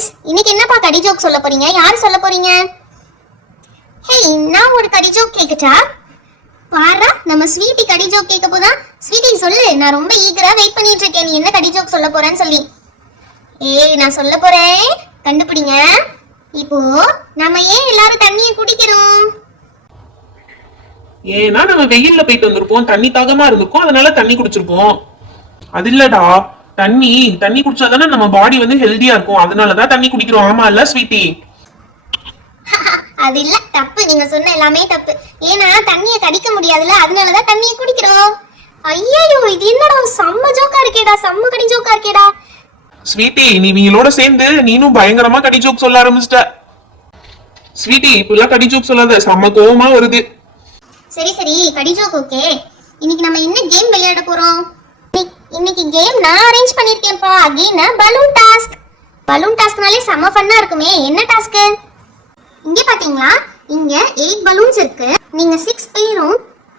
Friends, இன்னைக்கு என்னப்பா கடி ஜோக் சொல்ல போறீங்க? யார் சொல்ல போறீங்க? ஹேய், நான் ஒரு கடி ஜோக் கேக்கட்டா? பாரா, நம்ம ஸ்வீட்டி கடி ஜோக் கேட்க போதா. ஸ்வீட்டி சொல்லு, நான் ரொம்ப ஈகரா வெயிட் பண்ணிட்டு இருக்கேன். நீ என்ன கடி ஜோக் சொல்ல போறேன்னு சொல்லி. ஏய், நான் சொல்ல போறேன், கண்டுபிடிங்க. இப்போ நம்ம ஏன் எல்லாரும் தண்ணியை குடிக்கிறோம்? ஏன்னா நம்ம வெயில்ல போயிட்டு வந்திருப்போம், தண்ணி தாகமா இருந்திருக்கும், அதனால தண்ணி குடிச்சிருப்போம். அது இல்லடா, தண்ணி குடிச்சாதானே நம்ம பாடி வந்து ஹெல்தியா இருக்கும், அதனாலதான் தண்ணி குடிக்கிறோம். ஆமா இல்ல ஸ்வீட்டி? அது இல்ல, தப்பு. நீங்க சொன்ன எல்லாமே தப்பு. ஏன்னா தண்ணியை கடிக்க முடியாதுல்ல, அதனாலதான் தண்ணியை குடிக்கிறோம். ஐயோ, இது என்னடா செம்ம ஜோக்கா இருக்கேடா, செம்ம கடி ஜோக்கா இருக்கேடா. ஸ்வீட்டி, நீ இவங்களோட சேர்ந்து நீனும் பயங்கரமா கடி ஜோக் சொல்ல ஆரம்பிச்சிட்ட. ஸ்வீட்டி, இப்பெல்லாம் கடி ஜோக் சொல்லாத, செம்ம கோவமா வருது. சரி சரி, கடி ஜோக் ஓகே. இன்னைக்கு நம்ம என்ன கேம் விளையாட போறோம்? இன்னைக்கு கேம் நான் அரேஞ்ச் பண்ணிருக்கேன்ப்பா. Again balloon task. பலூன் டாஸ்க்னாலே செம்ம ஃபன்னா இருக்குமே. என்ன டாஸ்க்? இங்க பாத்தீங்களா, இங்க 8 பலூன்ஸ் இருக்கு. நீங்க 6 பேரும்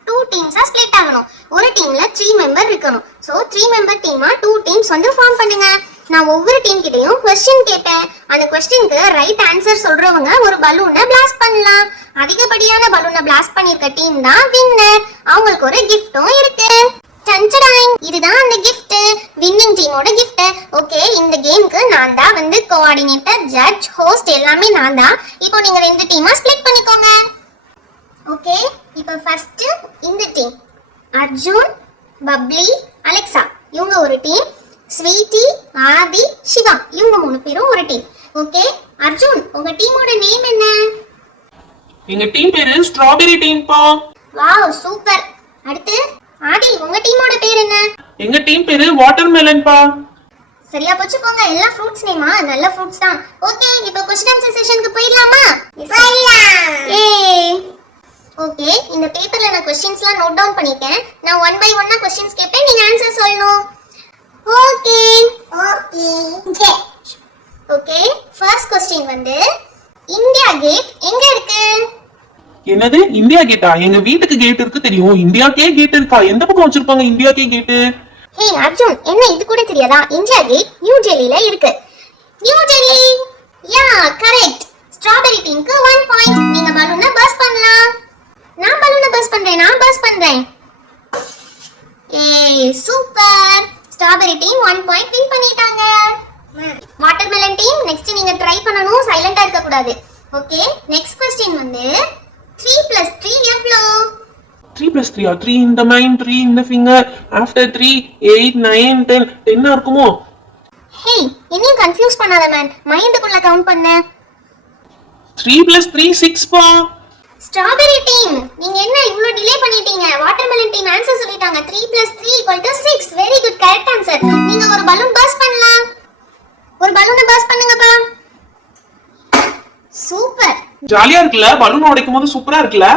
2 டீம்ஸா ஸ்ப்ளிட் ஆகணும். ஒரு டீம்ல 3 மெம்பர் இருக்கணும். சோ 3 மெம்பர் டீமா 2 டீம்ஸ் வந்து ஃபார்ம் பண்ணுங்க. நான் ஒவ்வொரு டீம் கிட்டயும் क्वेश्चन கேட்பேன். அந்த क्वेश्चनக்கு ரைட் ஆன்சர் சொல்றவங்க ஒரு பலூனை பிளாஸ்ட் பண்ணலாம். அதிகப்படியான பலூனை பிளாஸ்ட் பண்ணிருக்க டீம் தான் வின்னர். அவங்களுக்கு ஒரு கிஃப்டும் இருக்கு. டன்டடாங், இதுதான் அந்த gift. வின்னிங் டீமோட gift. ஓகே, இந்த கேமுக்கு நான் தான் வந்து கோஆர்டினேட்டர், ஜட்ஜ், ஹோஸ்ட் எல்லாமே நான் தான். இப்போ நீங்க 2 டீமா ஸ்ப்ளிட் பண்ணிக்கோங்க. ஓகே, இப்போ ஃபர்ஸ்ட் இந்த டீம் அர்ஜுன், பப்ளி, அலெக்சா இவங்க ஒரு டீம். ஸ்வீட்டி, ஆதி, சிவா இவங்க 3 பேரும் ஒரு டீம். ஓகே, அர்ஜுன் உங்க டீமோட நேம் என்ன? எங்க டீம் பேரு ஸ்ட்ராபெரி டீம் பா. Wow, super. அடுத்து ஆதி, உங்க டீமோட பேர் என்ன? எங்க டீம் பேரு வாட்டர்மெலன் பா. சரியா போச்சு போங்க, எல்லாம் ஃப்ரூட்ஸ் நேமா? நல்ல ஃப்ரூட்ஸ் தான். ஓகே, இப்போ क्वेश्चन ஆன்சர் செஷனுக்கு போயிடலாமா? போயிடலாம். ஏய், ஓகே, இந்த பேப்பர்ல நான் क्वेश्चंसலாம் நோட் டவுன் பண்ணிட்டேன். நான் 1 by 1 क्वेश्चंस கேட்பேன், நீங்க ஆன்சர் சொல்லணும். Okay okay okay. First question வந்து இந்தியா கேட் எங்க இருக்கு? என்னது இந்தியா கேட்டா? எங்க வீட்டுக்கு கேட் இருக்கு தெரியும். இந்தியாக்கே கேட் இருக்கா? எந்த பக்கம் வச்சிருப்பாங்க இந்தியாக்கே கேட்? ஹே அர்ஜுன், என்ன இது கூட தெரியாதா? இந்தியா கேட் நியூ டெல்லில இருக்கு. நியூ டெல்லி. யா, கரெக்ட். ஸ்ட்ராபெரி டீமுக்கு 1 பாயிண்ட். நீங்க பலூனை பர்ஸ்ட் பண்ணலாம். நான் பலூனை பர்ஸ்ட் பண்றேன். ஏய், super. Strawberry team 1 point win பண்ணிட்டாங்க. வாட்டர்மெலன் டீம் நெக்ஸ்ட் நீங்க ட்ரை பண்ணனும், சைலண்டா இருக்க கூடாது. ஓகே, நெக்ஸ்ட் क्वेश्चन வந்து 3 + 3 எவ்வளவு? 3 + 3 3 in the mind, 3 in the finger, after 3 8 9 10 10 இருக்குமோ? ஹே, என்னையும் கன்ஃபியூஸ் பண்ணாத மேன், மைண்டுக்குள்ள கவுண்ட் பண்ண. 3 + 3 6 பா. ஸ்ட்ராபெரி டீம் நீங்க என்ன இவ்ளோ டிலே பண்ணிட்டீங்க? வாட்டர்மெலன் டீம் ஆன்சர் சொல்லிட்டாங்க. 3 + 3 = 6. Very good, correct answer. நீங்க ஒரு பலூன் பர்ஸ்ட் பண்ணலாம். ஒரு பலூனை பர்ஸ்ட் பண்ணுங்கப்பா. சூப்பர். ஜாலியா இருக்குல? பலூன் உடைக்கும் போது சூப்பரா இருக்குல?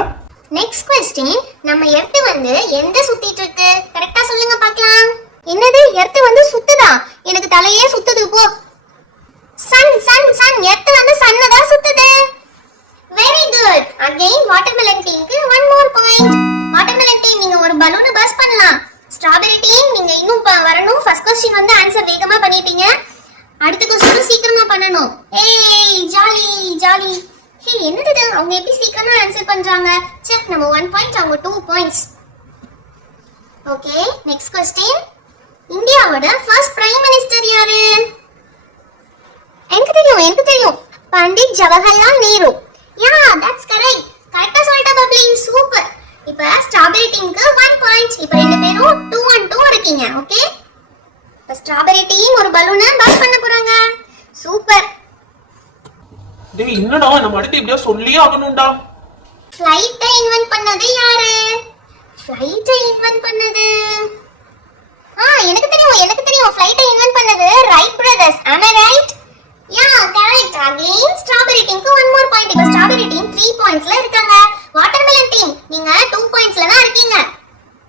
நெக்ஸ்ட் क्वेश्चन, நம்ம எர்த் வந்து எங்க சுத்திட்டு இருக்கு? கரெக்ட்டா சொல்லுங்க பார்க்கலாம். என்னது, எர்த் வந்து சுத்துதா? எனக்கு தலையே சுத்துது போ. சன் எர்த் வந்து சன்ன தான் சுத்துது. Very good. அகைன் வாட்டர்மெலன் டீமுக்கு 1 more point. வாட்டர்மெலன் டீம் நீங்க ஒரு பலூனை பர்ஸ்ட் பண்ணலாம். ஸ்ட்ராபெரி டீம் நீங்க இன்னும் வரணும். ஃபர்ஸ்ட் क्वेश्चन வந்து ஆன்சர் வேகமா பண்ணிட்டீங்க. அடுத்த क्वेश्चन சீக்கிரமா பண்ணனும். ஏய், ஜாலி. ஹே, என்னது அவங்க எப்படி சீக்கிரமா ஆன்சர் பண்றாங்க? சே, நம்ம 1 பாயிண்ட், அவங்க 2 பாயிண்ட்ஸ். Okay, next question. இந்தியாவோட ஃபர்ஸ்ட் பிரைம் மினிஸ்டர் யாரு? எனக்கு தெரியும். பண்டிட் ஜவஹர்லால் நேரு. யா, தட்ஸ் கரெக்ட். கரெக்ட்டா சொல்லிட்ட பப்ளி, சூப்பர். இப்போ ஸ்ட்ராபெரி டீமுக்கு 1 பாயிண்ட். இப்போ ரெண்டு பேரும் 2 and 2 இருக்கீங்க. ஓகே, இப்போ ஸ்ட்ராபெரி டீம் ஒரு பலூனை பர்ஸ்ட் பண்ண போறாங்க. சூப்பர். டேய், என்னடா நம்ம அடுத்து இப்படியே சொல்லியே ஆகணும்டா. ஃளைட்டை இன்வென்ட் பண்ணது யாரு? எனக்கு தெரியும். ஃளைட்டை இன்வென்ட் பண்ணது Wright brothers. am I right? Yeah, correct. Again strawberry டீமுக்கு 1 more point. இப்போ ஸ்ட்ராபெரி டீம் 3 பாயிண்ட்ஸ்ல இருக்காங்க. வாட்டர்மெலன் டீம் நீங்க 2 பாயிண்ட்ஸ்ல தான் இருக்கீங்க.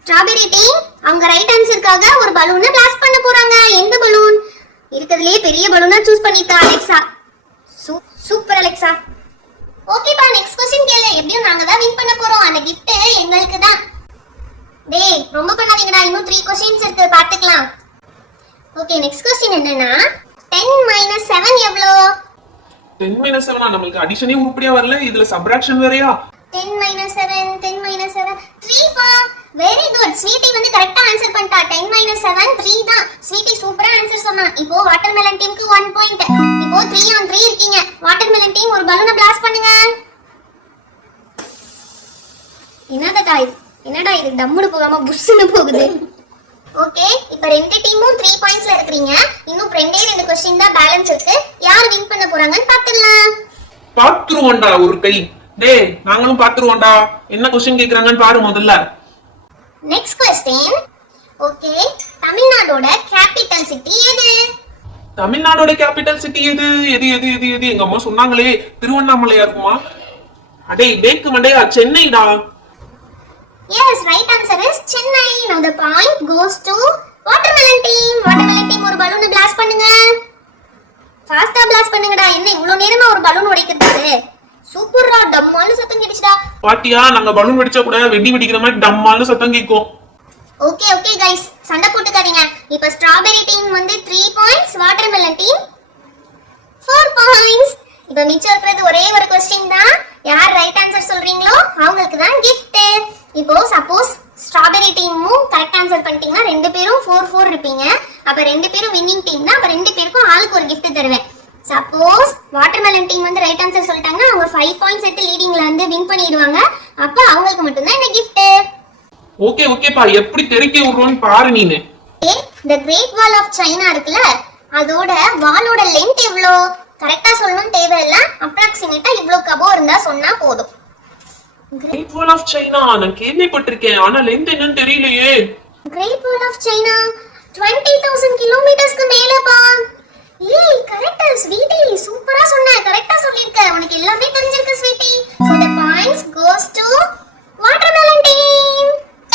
ஸ்ட்ராபெரி டீம் அவங்க ரைட் ஆன்சருக்காக ஒரு பலூனை பிளாஸ்ட் பண்ண போறாங்க. எந்த பலூன்? இருக்குதுலயே பெரிய பலூனா சூஸ் பண்ணிட்டா அலெக்சா. Super Alexa. ஓகேப்பா, நெக்ஸ்ட் क्वेश्चन கேளு. எப்படியும் நாங்க தான் வின் பண்ண போறோம். அந்த gift எங்களுக்கு தான். டேய், ரொம்ப பண்ணாதீங்கடா. இன்னும் 3 क्वेश्चंस இருக்கு, பாத்துக்கலாம். ஓகே, நெக்ஸ்ட் क्वेश्चन என்னன்னா 10 - 7 எவ்வளவு? 10 மைனஸ் 7 நம்மளுக்கு அடிஷனே உருப்படியா வரல, இதுல சப்ராக்ஷன் வேறயா? 10 minus 7 10 minus 7 3 பா. Very good. ஸ்வீட்டி வந்து கரெக்ட்டா ஆன்சர் பண்ணிட்டா. 10 minus 7 3 தான். ஸ்வீட்டி சூப்பரா ஆன்சர் சொன்னா. இப்போ வாட்டர்மெலன் டீமுக்கு 1 பாயிண்ட். இப்போ 3 on 3 இருக்கீங்க. வாட்டர்மெலன் டீம் ஒரு பலூனை பிளாஸ்ட் பண்ணுங்க. என்னடா இது டம்முன்னு போகாம புஷ்ன்னு போகுது. ஓகே, இப்போ ரெண்டு டீமும் 3 பாயிண்ட்ஸ்ல இருக்கீங்க. இன்னும் ரெண்டு क्वेश्चन தான் பேலன்ஸ் இருக்கு. யார் வின் பண்ண போறாங்கன்னு பாத்துடலாம். பாத்துருவோம்டா ஒரு கை. டேய் நாங்களும் பாத்துருவோம்டா. என்ன क्वेश्चन கேக்குறாங்கன்னு பாரு முதல்ல. Next question. ஓகே, தமிழ்நாடோட கேபிட்டல் சிட்டி எது? தமிழ்நாடோட கேபிட்டல் சிட்டி எது? எது எது எது எது எங்க அம்மா சொன்னாங்களே திருவண்ணாமலையா இருக்குமா? அடே பேக்கு மண்டையா, சென்னைடா. Yes, right answer is Chennai. Now the point goes to watermelon team. Watermelon team ஒரு பலூனை blast பண்ணுங்க. ஃபாஸ்டா blast பண்ணுங்கடா. என்ன இவ்வளவு நேரமா ஒரு பலூன் உடைக்கிறதுக்கு? சூப்பர்ரா, டம்மான்னு சத்தம் கேட்டுச்சுடா. பாட்டியா, நாங்க பலூன் வெடிச்சா கூட வெடி வெடிக்கிற மாதிரி டம்மான்னு சத்தம் கேட்கும். ஓகே ஓகே गाइस, சண்டை போட்டுக்காதீங்க. இப்போ ஸ்ட்ராபெரி டீம் வந்து 3 பாயிண்ட்ஸ், வாட்டர்மெலன் டீம் 4 பாயிண்ட்ஸ். இப்போ மிச்சம் இருக்கிறது ஒரே ஒரு क्वेश्चन தான். யார் ரைட் ஆன்சர் சொல்றீங்களோ அவங்களுக்கு தான் gift. இப்போ சப்போஸ் ஸ்ட்ராபெரி டீமும் கரெக்ட் ஆன்சர் பண்ணிட்டீங்கன்னா ரெண்டு பேரும் 4-4 இருப்பீங்க. அப்ப ரெண்டு பேரும் வின்னிங் டீம்னா அப்ப ரெண்டு பேருக்கும் ஆளுக்கு ஒரு gift தருவேன். சப்போஸ் வாட்டர்மெலன் டீம் வந்து ரைட் ஆன்சர் சொல்லிட்டாங்கன்னா அவங்க 5 பாயிண்ட்ஸ் எடுத்து லீடிங்ல வந்து வின் பண்ணிடுவாங்க. அப்ப அவங்களுக்கு மட்டும் தான் இந்த gift. ஓகே ஓகேப்பா, எப்படி தெரிக்க விடுறோம்னு பாரு நீனு. The Great Wall of China இருக்குல, அதோட வாலோட லெந்த் எவ்வளோ கரெக்டா சொல்லணும் தேவையில்ல. அப்ராக்சிமேட்டா இவ்ளோ கபோ இருந்தா சொன்னா போதும். Great Wall of China நான் கேள்விப்பட்டிருக்கேன், ஆனா லெந்த் என்னன்னு தெரியலையே. Great Wall of China 20,000 கிலோமீட்டர்ஸ்க்கு மேலப்பா. ஏய் கரெக்ட்டா ஸ்வீட்டி, சூப்பரா சொன்ன. கரெக்ட்டா சொல்லிருக்க. உனக்கு எல்லாமே தெரிஞ்சிருக்கு sweetie. So the points goes to watermelon team.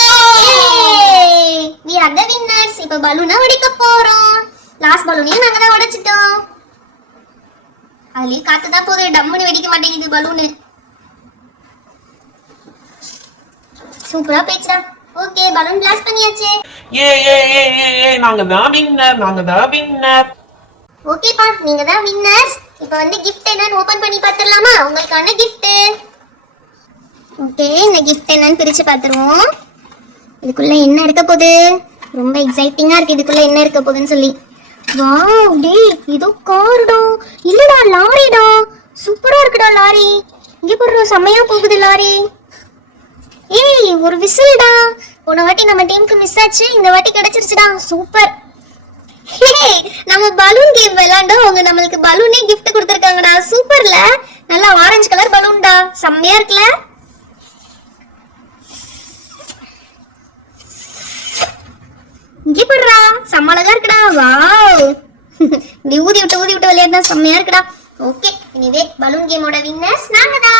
Yay! We are the winners. இப்போ பலூனை உடைக்க போறோம். லாஸ்ட் பலூனையும் நாங்க தான் உடைச்சிட்டோம். அதுலயே காத்து தான் போகுது, டம்முன்னு வெடிக்க மாட்டேங்குது பலூனு. சூப்பரா பேச்சுடா. ஓகே, பலூன் பிளாஸ்ட் பண்ணியாச்சு. ஏ ஏ ஏ ஏ ஏ நாங்க தான் வின்னர். ஓகேப்பா, நீங்க தான் வின்னர்ஸ். இப்போ வந்து gift என்னன்னு ஓபன் பண்ணி பார்த்துடலாமா? உங்களுக்கான gift. ஓகே, இந்த gift என்னன்னு பிரிச்சு பார்த்துருவோம். இதுக்குள்ள என்ன இருக்க போகுது? ரொம்ப எக்ஸைட்டிங்கா இருக்கு இதுக்குள்ள என்ன இருக்க போகுதுன்னு சொல்லி. வாவ், டேய் இது கார்டா. இல்லடா, லாரிடா. சூப்பரா இருக்குடா லாரி. இங்க போற செமையா போகுது லாரி. ஏய் ஒரு விசில்டா. போன வாட்டி நம்ம டீமுக்கு மிஸ் ஆச்சு, இந்த வாட்டி கிடைச்சிருச்சுடா. சூப்பர். ஹே, நம்ம பலூன் கேம் விளையாண்டோம். அவங்க நம்மளுக்கு பலூனே gift கொடுத்திருக்காங்கடா. சூப்பர்ல. நல்லா ஆரஞ்சு கலர் பலூன்டா. செம்மையா இருக்குல? இங்க போடுறா, செம்ம அழகா இருக்குடா. வாவ், இப்படி ஊதி விட்டு விளையாடுனா செம்மையா இருக்குடா. ஓகே, இனிவே பலூன் கேமோட வின்னர்ஸ் நாங்க தான்.